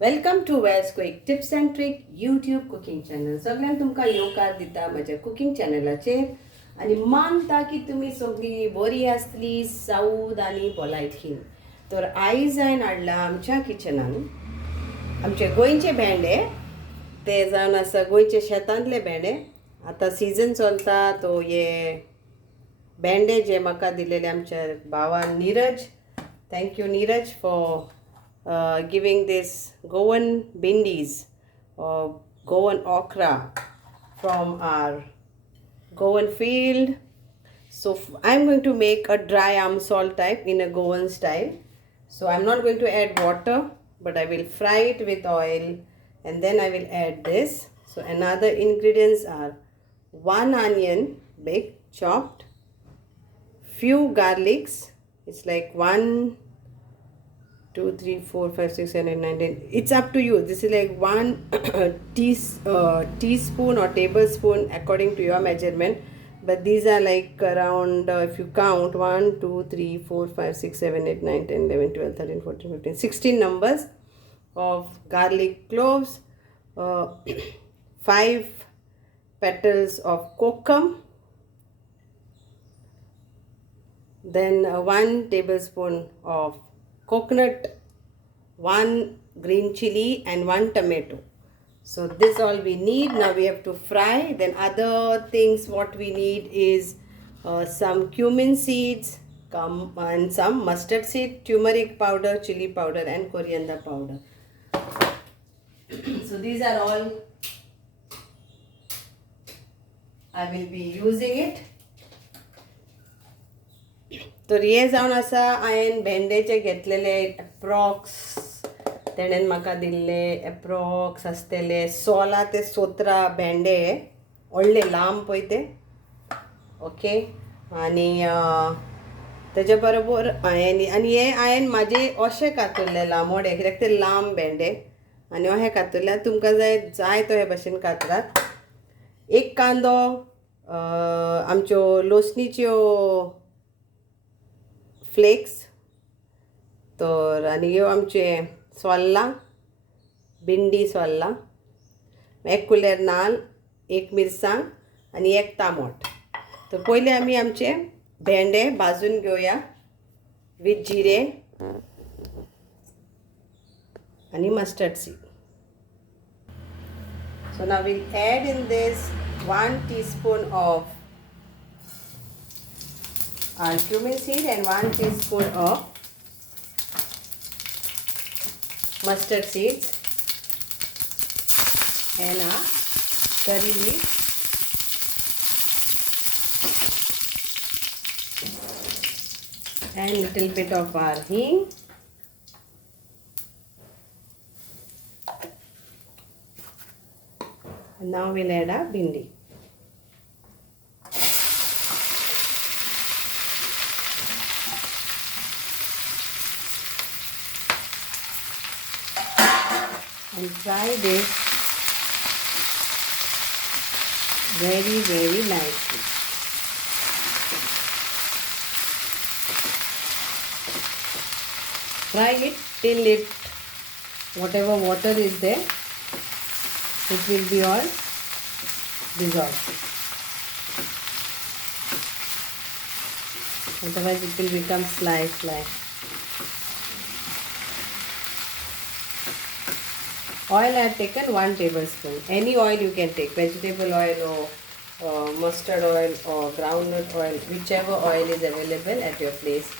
Welcome to Where's Quick Tips and Trick YouTube cooking channel. सगळ्यांक तुमकां येवकार दिता म्हज्या कुकिंग चॅनलाचेर आनी मानता की तुमी सगळीं बरी आसतली साऊद आनी भलायकी. तर आयज हांवें हाडला आमच्या किचनान आमचे गोंयचे भेंडे. ते जावन आसा गोंयचे शेतांतले भेंडे. आतां सीजन चलता तो हे भेंडे जे म्हाका दिलेले आमच्या भावान Neeraj. Thank you Neeraj for giving this Goan Bhindis or Goan Okra from our Goan field. So I'm going to make a dry Amsol type in a Goan style. So I'm not going to add water, but I will fry it with oil and then I will add this. So another ingredients are 1 onion big chopped, few garlics. It's like 1 2 3 4 5 6 7 8 9 10. It's up to you. This is like 1 teaspoon or tablespoon according to your measurement, but these are like around if you count 1 2 3 4 5 6 7 8 9 10 11 12 13 14 15 16 numbers of garlic cloves, 5 petals of kokum, then 1 tablespoon of coconut, 1 green chili and 1 tomato. So this all we need. Now we have to fry. Then other things what we need is some cumin seeds and some mustard seed, turmeric powder, chili powder and coriander powder. So these are all I will be using it. तर हे जावन आसा हांवें भेंडेचे घेतलेले approx. तेणेन म्हाका दिल्ले approx आसतले 16 ते 17 भेंडे व्हडले लांब पळय ते. ओके. आनी तेज्या बरोबर हांवें हे म्हाजे अशे कातरले लांबोडे कित्याक ते लांब भेंडे आनी अशे कातरले. तुमकां जाय तो हे भाशेन कातरात. एक कांदो, आमच्यो लोसणीच्यो फ्लेक्स, तर आनी ह्यो आमचे सोल्ला, भिंडी सोल्ला, 1 कुलेर नाल्ल, 1 मिरसांग आनी 1 तामोट. तर पयलीं आमी आमचे भेंडे भाजून घेवया विथ जिरे आनी mustard seed. So now we'll add in this 1 teaspoon of our cumin seed and 1 teaspoon of mustard seeds and a curry leaf and little bit of our hing and now we'll add our bhindi. And fry this very nicely. Fry it till whatever water is there, it will be all dissolved. Otherwise it will become sly. Oil I have taken 1 tablespoon. Any oil you can take, vegetable oil or mustard oil or groundnut oil, whichever oil is available at your place.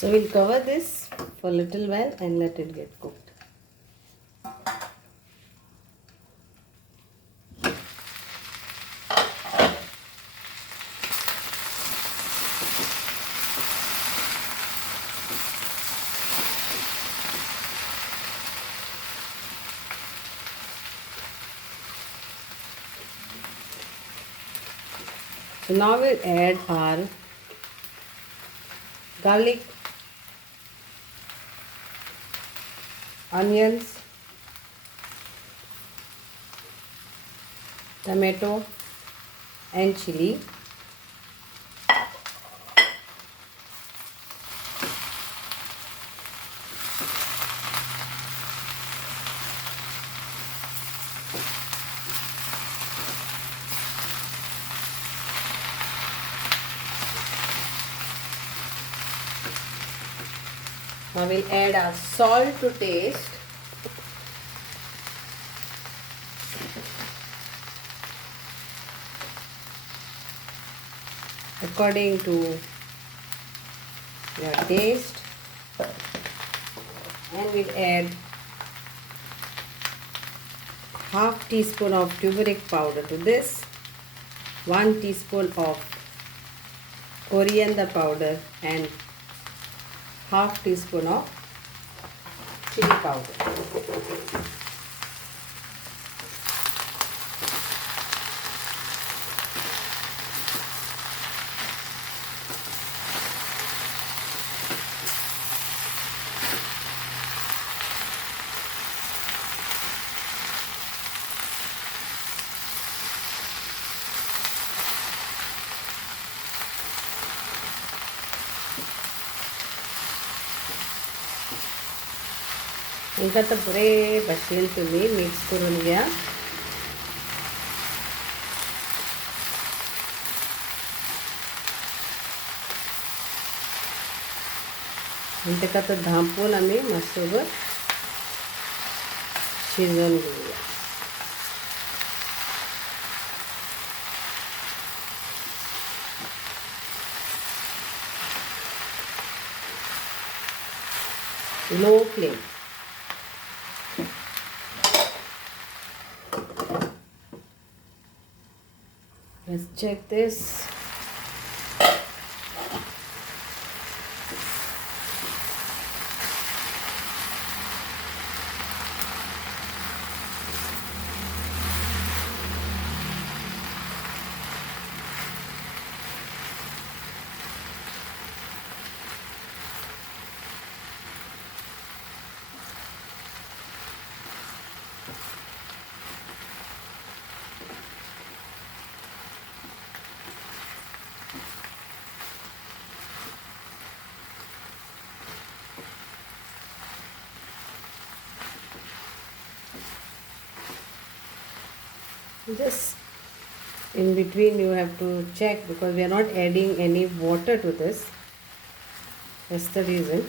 So we'll cover this for a little while and let it get cooked. So now we'll add our garlic, onions, tomato and chili. I will add our salt to taste. According to your taste. And we'll add half teaspoon of turmeric powder to this, 1 teaspoon of coriander powder and half teaspoon of chili powder. ఇంకా बरे भाशेन तुम्ही mix करून घ्या. आणि तेका तर धांपून आम्ही मातसोबर शिजवून घेऊया. Low flame. Let's check this. Just in between you have to check because we are not adding any water to this. That's the reason.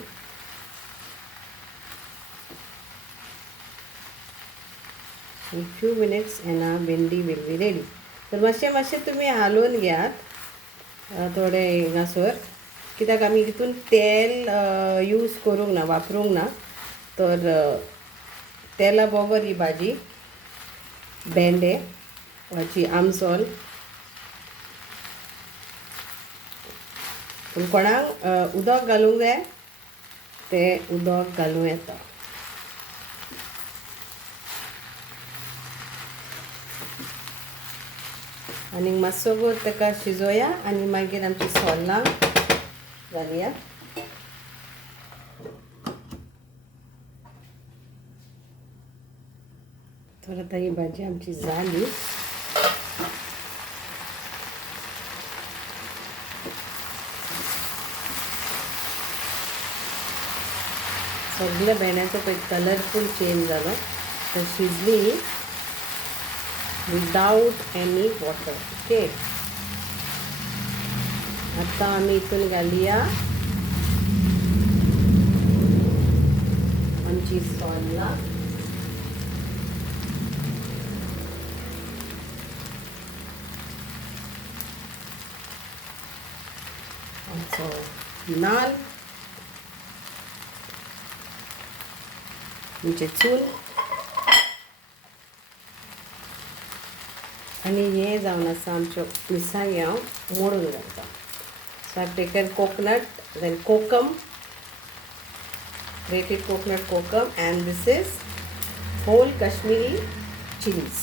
In few minutes and our bhendi will be ready. तर मातशें तुम्ही हालोवन घेयात थोडे हिंगासर कित्याक आमी हितून तेल यूज करूंक ना वापरूंक ना तर तेला बरोबर ही भाजी भेंडे वाची आमसोल. पूण कोणाक उदक घालूंक जाय ते उदक घालूं येता. आनी मातसो भर ताका शिजोया आनी मागीर आमची सोलां घालया. तर आतां ही भाजी आमची जाली. सगळ्या भेंड्याचो पळय कलरफूल चेंज जालो. तर शिजली विदाउट एनी वॉटर. ओके. आता आमी हितून घालया आमची सोलां. नाल म्हणजे चूल आणि हे जावन आसा आमच्यो मिरसांगी हांव मोडून घालता. So I taken coconut then kokum, grated coconut kokum, and this is whole Kashmiri chilies.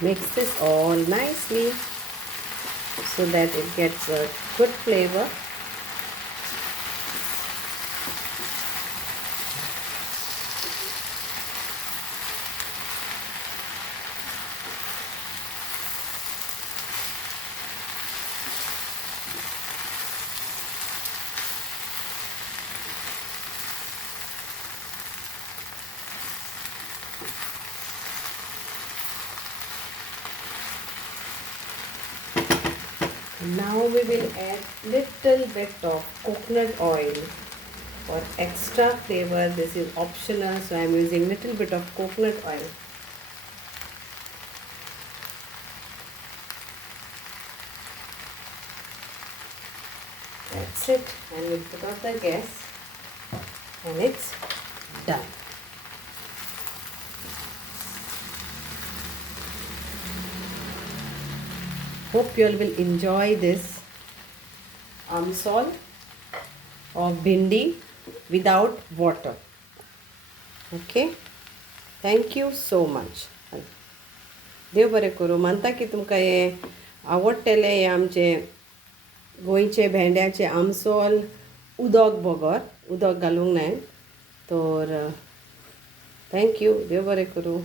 Mix this all nicely so that it gets a good flavor. Now we will add little bit of coconut oil for extra flavor. This is optional, so I am using little bit of coconut oil. That's it, and we'll put off the gas, and it's done. Hope you all will enjoy this amsol of bhindi without water. Okay, thank you so much. देव बरें करूं. मानता की तुमकां हे आवडटलें हे आमचें गोंयचें भेंड्याचें आमसोल उदक बगर उदक घालूंक नाय तर थँक्यू. देव बरें करूं.